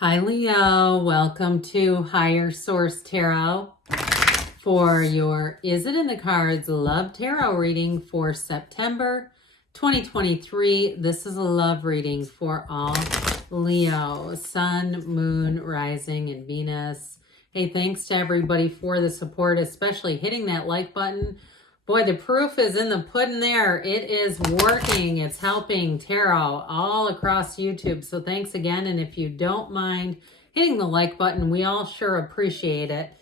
Hi Leo, welcome to Higher Source Tarot for your Is It in the Cards Love Tarot reading for September 2023. This is a love reading for all Leo, Sun, Moon, Rising, and Venus. Hey, thanks to everybody for the support, especially hitting that like button. Boy, the proof is in the pudding there. It is working. It's helping tarot all across YouTube. So thanks again. And if you don't mind hitting the like button, we all sure appreciate it.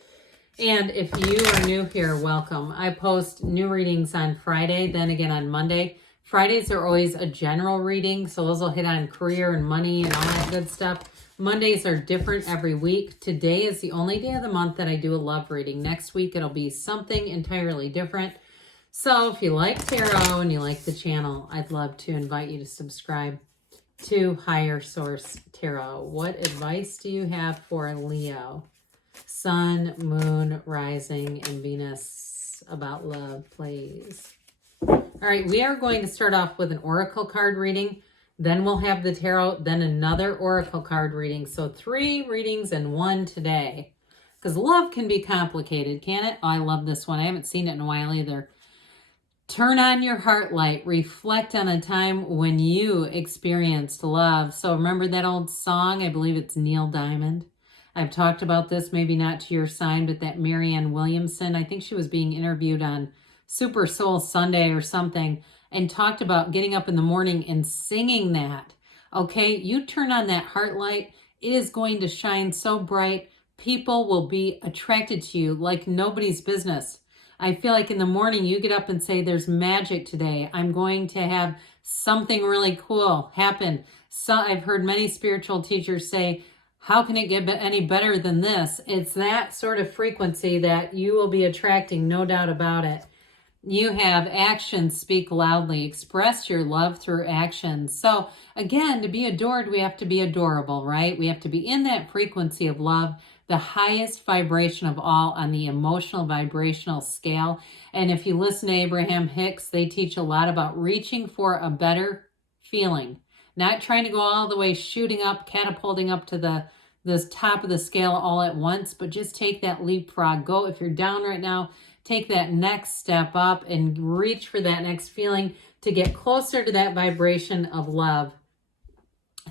And if you are new here, welcome. I post new readings on Friday, then again on Monday. Fridays are always a general reading, so those will hit on career and money and all that good stuff. Mondays are different every week. Today is the only day of the month that I do a love reading. Next week, it'll be something entirely different. So if you like tarot and you like the channel, I'd love to invite you to subscribe to Higher Source Tarot. What advice do you have for Leo, Sun, Moon, Rising, and Venus about love, please? All right, we are going to start off with an oracle card reading. Then we'll have the tarot, then another oracle card reading. So 3 readings in one today. Because love can be complicated, can it? Oh, I love this one. I haven't seen it in a while either. Turn on your heart light. Reflect on a time when you experienced love. So remember that old song? I believe it's Neil Diamond. I've talked about this, maybe not to your sign, but that Marianne Williamson, I think she was being interviewed on Super Soul Sunday or something, and talked about getting up in the morning and singing that. Okay, you turn on that heart light. It is going to shine so bright. People will be attracted to you like nobody's business. I feel like in the morning you get up and say, there's magic today. I'm going to have something really cool happen. So I've heard many spiritual teachers say, how can it get any better than this? It's that sort of frequency that you will be attracting, no doubt about it. You have actions speak loudly. Express your love through actions. So again, to be adored, we have to be adorable, right? We have to be in that frequency of love, the highest vibration of all on the emotional vibrational scale. And if you listen to Abraham Hicks, they teach a lot about reaching for a better feeling, not trying to go all the way shooting up, catapulting up to the top of the scale all at once, but just take that leapfrog. Go, if you're down right now, take that next step up and reach for that next feeling to get closer to that vibration of love.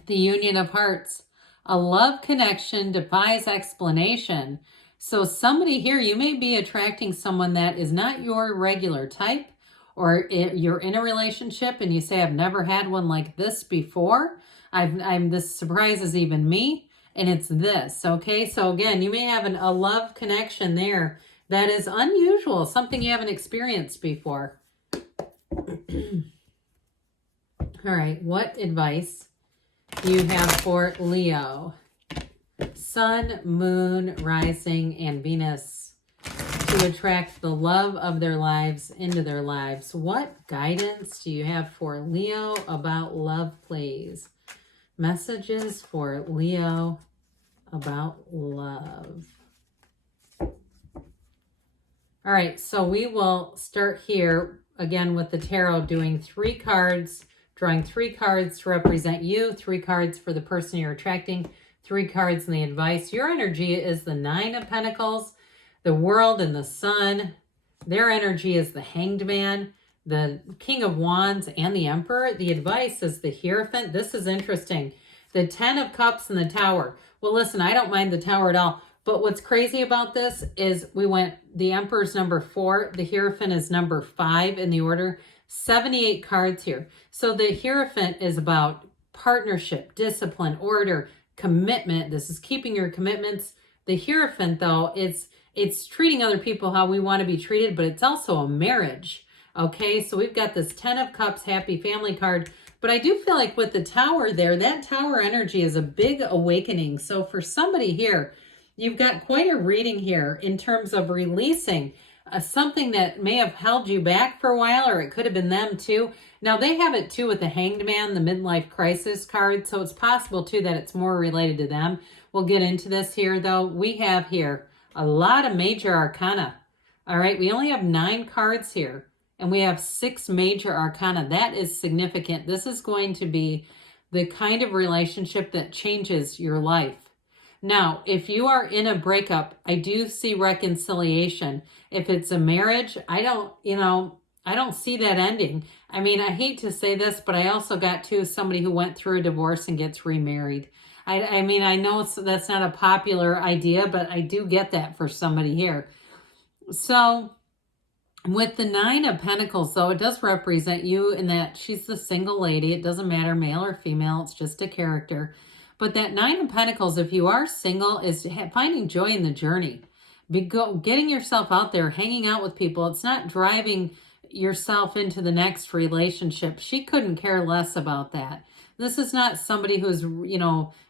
The union of hearts. A love connection defies explanation. So somebody here, you may be attracting someone that is not your regular type, or you're in a relationship and you say, I've never had one like this before. This surprises even me. And it's this, okay? So again, you may have a love connection there that is unusual, something you haven't experienced before. All right, what advice do you have for Leo, Sun, Moon, Rising, and Venus to attract the love of their lives into their lives? What guidance do you have for Leo about love, please? Messages for Leo about love. All right, so we will start here again with the tarot, doing 3 cards, drawing 3 cards to represent you, 3 cards for the person you're attracting, 3 cards in the advice. Your energy is the 9 of Pentacles, the World, and the Sun. Their energy is the Hanged Man, the King of Wands, and the Emperor. The advice is the Hierophant. This is interesting. The 10 of Cups and the Tower. Well, listen, I don't mind the Tower at all. But what's crazy about this is the Emperor's number 4. The Hierophant is number 5 in the order. 78 cards here. So the Hierophant is about partnership, discipline, order, commitment. This is keeping your commitments. The Hierophant, though, it's treating other people how we want to be treated, but it's also a marriage. Okay, so we've got this 10 of Cups, happy family card. But I do feel like with the Tower there, that Tower energy is a big awakening. So for somebody here, you've got quite a reading here in terms of releasing something that may have held you back for a while, or it could have been them too. Now they have it too with the Hanged Man, the midlife crisis card. So it's possible too that it's more related to them. We'll get into this here though. We have here a lot of major arcana. All right, we only have 9 cards here. And we have 6 major arcana. That is significant. This is going to be the kind of relationship that changes your life. Now, if you are in a breakup, I do see reconciliation. If it's a marriage, I don't see that ending. I mean, I hate to say this, but I also got to somebody who went through a divorce and gets remarried. I mean, I know that's not a popular idea, but I do get that for somebody here. So with the Nine of Pentacles, though, it does represent you in that she's the single lady. It doesn't matter, male or female. It's just a character. But that Nine of Pentacles, if you are single, is finding joy in the journey. Getting yourself out there, hanging out with people. It's not driving yourself into the next relationship. She couldn't care less about that. This is not somebody who's,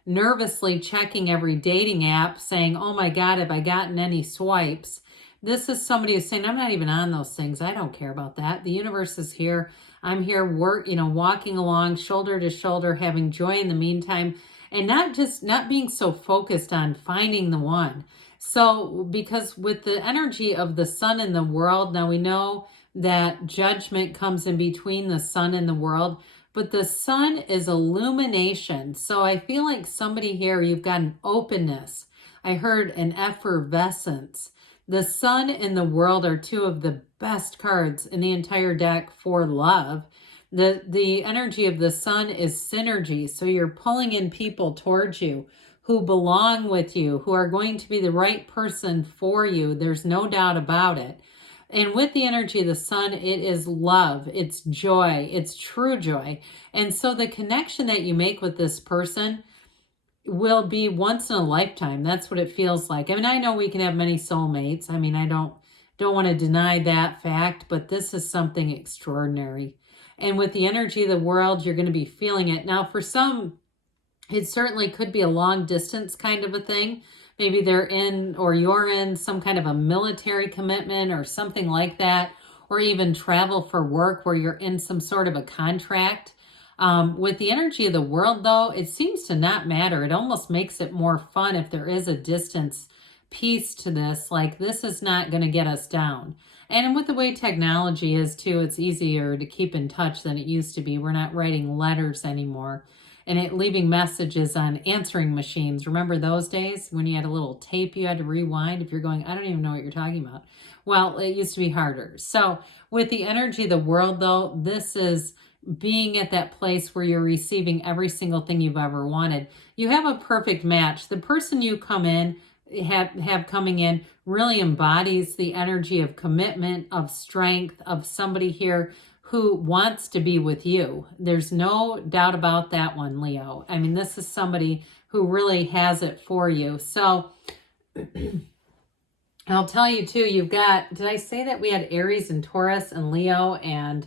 nervously checking every dating app saying, oh my God, have I gotten any swipes? This is somebody who's saying, I'm not even on those things. I don't care about that. The universe is here. I'm here walking along shoulder to shoulder, having joy in the meantime, and not being so focused on finding the one. So because with the energy of the sun in the world, now we know that judgment comes in between the sun and the world, but the sun is illumination. So I feel like somebody here, you've got an openness. I heard an effervescence. The sun and the world are two of the best cards in the entire deck for love. The energy of the sun is synergy. So you're pulling in people towards you who belong with you, who are going to be the right person for you. There's no doubt about it. And with the energy of the sun, it is love, it's joy, it's true joy. And so the connection that you make with this person will be once in a lifetime. That's what it feels like. I mean, I know we can have many soulmates. I mean, I don't want to deny that fact, but this is something extraordinary. And with the energy of the world, you're going to be feeling it. Now, for some, it certainly could be a long distance kind of a thing. Maybe they're in, or you're in some kind of a military commitment or something like that, or even travel for work where you're in some sort of a contract. With the energy of the world, though, it seems to not matter. It almost makes it more fun if there is a distance piece to this. Like, this is not going to get us down. And with the way technology is, too, it's easier to keep in touch than it used to be. We're not writing letters anymore and leaving messages on answering machines. Remember those days when you had a little tape you had to rewind? If you're going, I don't even know what you're talking about. Well, it used to be harder. So with the energy of the world, though, this is being at that place where you're receiving every single thing you've ever wanted. You have a perfect match. The person you have coming in really embodies the energy of commitment, of strength, of somebody here who wants to be with you. There's no doubt about that one, Leo. I mean, this is somebody who really has it for you. So I'll tell you too, you've got, did I say that we had Aries and Taurus and Leo and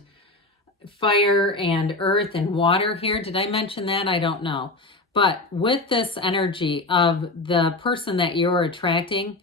fire and earth and water here? Did I mention that? I don't know. But with this energy of the person that you're attracting,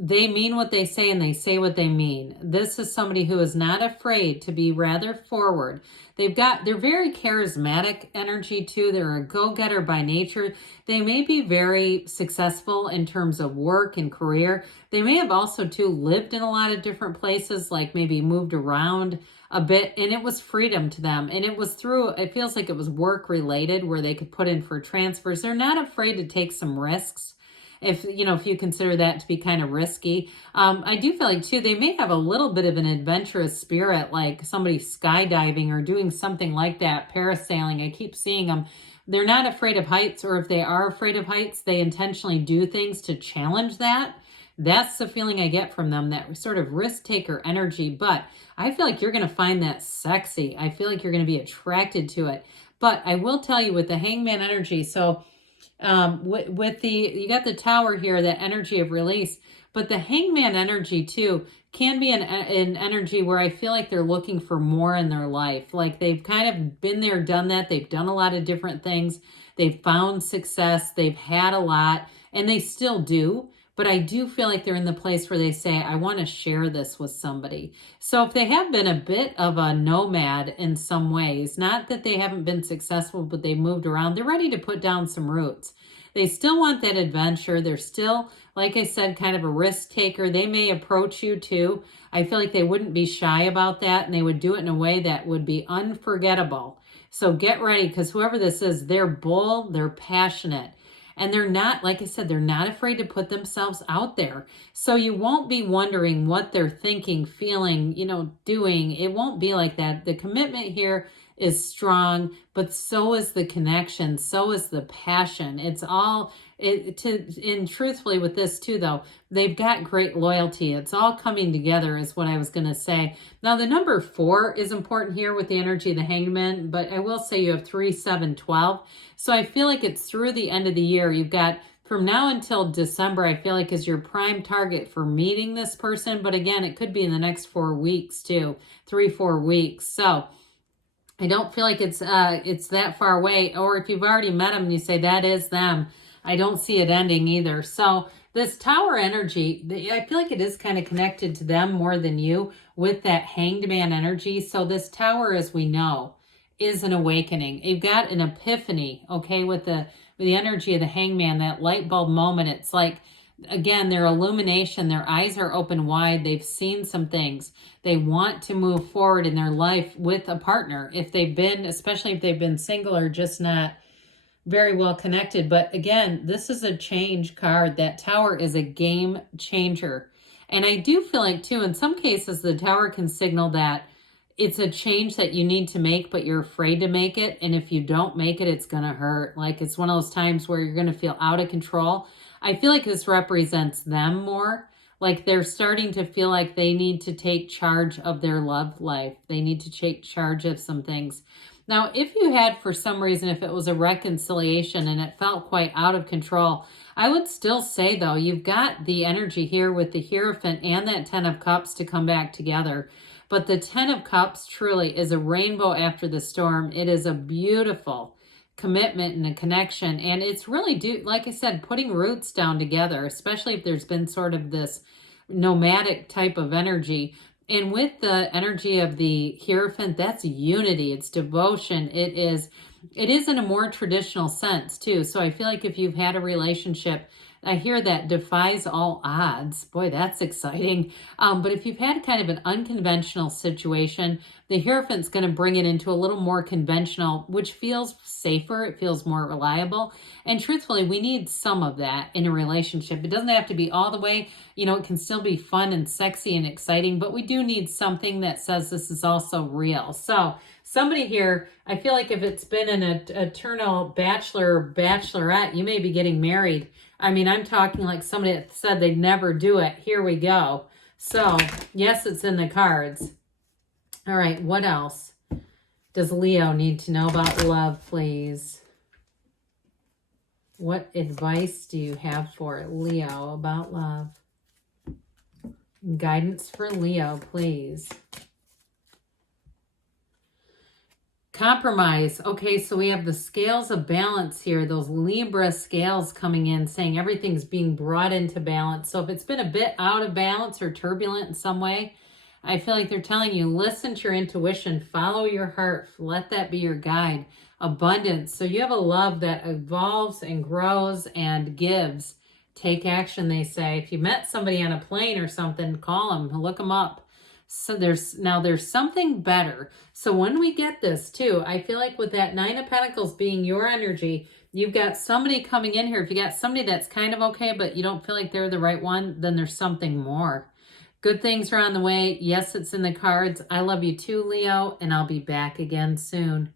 they mean what they say and they say what they mean. This is somebody who is not afraid to be rather forward. They're very charismatic energy too. They're a go-getter by nature. They may be very successful in terms of work and career. They may have also too lived in a lot of different places, like maybe moved around a bit, and it was freedom to them. And it feels like it was work related where they could put in for transfers. They're not afraid to take some risks. If you consider that to be kind of risky. I do feel like too, they may have a little bit of an adventurous spirit, like somebody skydiving or doing something like that, parasailing. I keep seeing them. They're not afraid of heights, or if they are afraid of heights, they intentionally do things to challenge that. That's the feeling I get from them, that sort of risk taker energy. But I feel like you're going to find that sexy. I feel like you're going to be attracted to it. But I will tell you with the Hangman energy, so you got the Tower here, that energy of release, but the Hangman energy too can be an energy where I feel like they're looking for more in their life. Like they've kind of been there, done that. They've done a lot of different things. They've found success. They've had a lot, and they still do. But I do feel like they're in the place where they say, I want to share this with somebody. So if they have been a bit of a nomad in some ways, not that they haven't been successful, but they moved around, they're ready to put down some roots. They still want that adventure. They're still, like I said, kind of a risk taker. They may approach you too. I feel like they wouldn't be shy about that, and they would do it in a way that would be unforgettable. So get ready, because whoever this is, they're bold, they're passionate. And they're not, like I said, they're not afraid to put themselves out there. So you won't be wondering what they're thinking, feeling, doing. It won't be like that. The commitment here is strong, but so is the connection, so is the passion. It's all and truthfully with this too, though, they've got great loyalty. It's all coming together is what I was going to say. Now, the number 4 is important here with the energy of the Hangman, but I will say you have 3, 7, 12. So I feel like it's through the end of the year. You've got from now until December, I feel like is your prime target for meeting this person. But again, it could be in the next 4 weeks too, 3, 4 weeks. So I don't feel like it's that far away. Or if you've already met them and you say that is them, I don't see it ending either. So this Tower energy, I feel like it is kind of connected to them more than you with that Hanged Man energy. So this Tower, as we know, is an awakening. You've got an epiphany, okay, with the energy of the Hangman, that light bulb moment. It's like, again, their illumination, their eyes are open wide. They've seen some things. They want to move forward in their life with a partner. If they've been, especially if they've been single or just not very well connected. But again, this is a change card. That Tower is a game changer. And I do feel like too, in some cases, the Tower can signal that it's a change that you need to make, but you're afraid to make it. And if you don't make it, it's going to hurt. Like it's one of those times where you're going to feel out of control. I feel like this represents them more. Like they're starting to feel like they need to take charge of their love life. They need to take charge of some things. Now, if you had, for some reason, if it was a reconciliation and it felt quite out of control, I would still say, though, you've got the energy here with the Hierophant and that 10 of Cups to come back together. But the 10 of Cups truly is a rainbow after the storm. It is a beautiful commitment and a connection. And it's really, like I said, putting roots down together, especially if there's been sort of this nomadic type of energy. And with the energy of the Hierophant, that's unity, it's devotion. It is in a more traditional sense too. So I feel like if you've had a relationship, I hear that defies all odds. Boy, that's exciting. But if you've had kind of an unconventional situation, the Hierophant's going to bring it into a little more conventional, which feels safer. It feels more reliable. And truthfully, we need some of that in a relationship. It doesn't have to be all the way, it can still be fun and sexy and exciting, but we do need something that says this is also real. So somebody here, I feel like if it's been an eternal bachelor or bachelorette, you may be getting married. I mean, I'm talking like somebody that said they'd never do it. Here we go. So, yes, it's in the cards. All right, what else does Leo need to know about love, please? What advice do you have for Leo about love? Guidance for Leo, please. Compromise. Okay, so we have the scales of balance here, those Libra scales coming in, saying everything's being brought into balance. So if it's been a bit out of balance or turbulent in some way, I feel like they're telling you, listen to your intuition, follow your heart, let that be your guide. Abundance. So you have a love that evolves and grows and gives. Take action, they say. If you met somebody on a plane or something, call them, look them up. So there's something better. So when we get this too, I feel like with that 9 of Pentacles being your energy, you've got somebody coming in here. If you got somebody that's kind of okay, but you don't feel like they're the right one, then there's something more. Good things are on the way. Yes, it's in the cards. I love you too, Leo, and I'll be back again soon.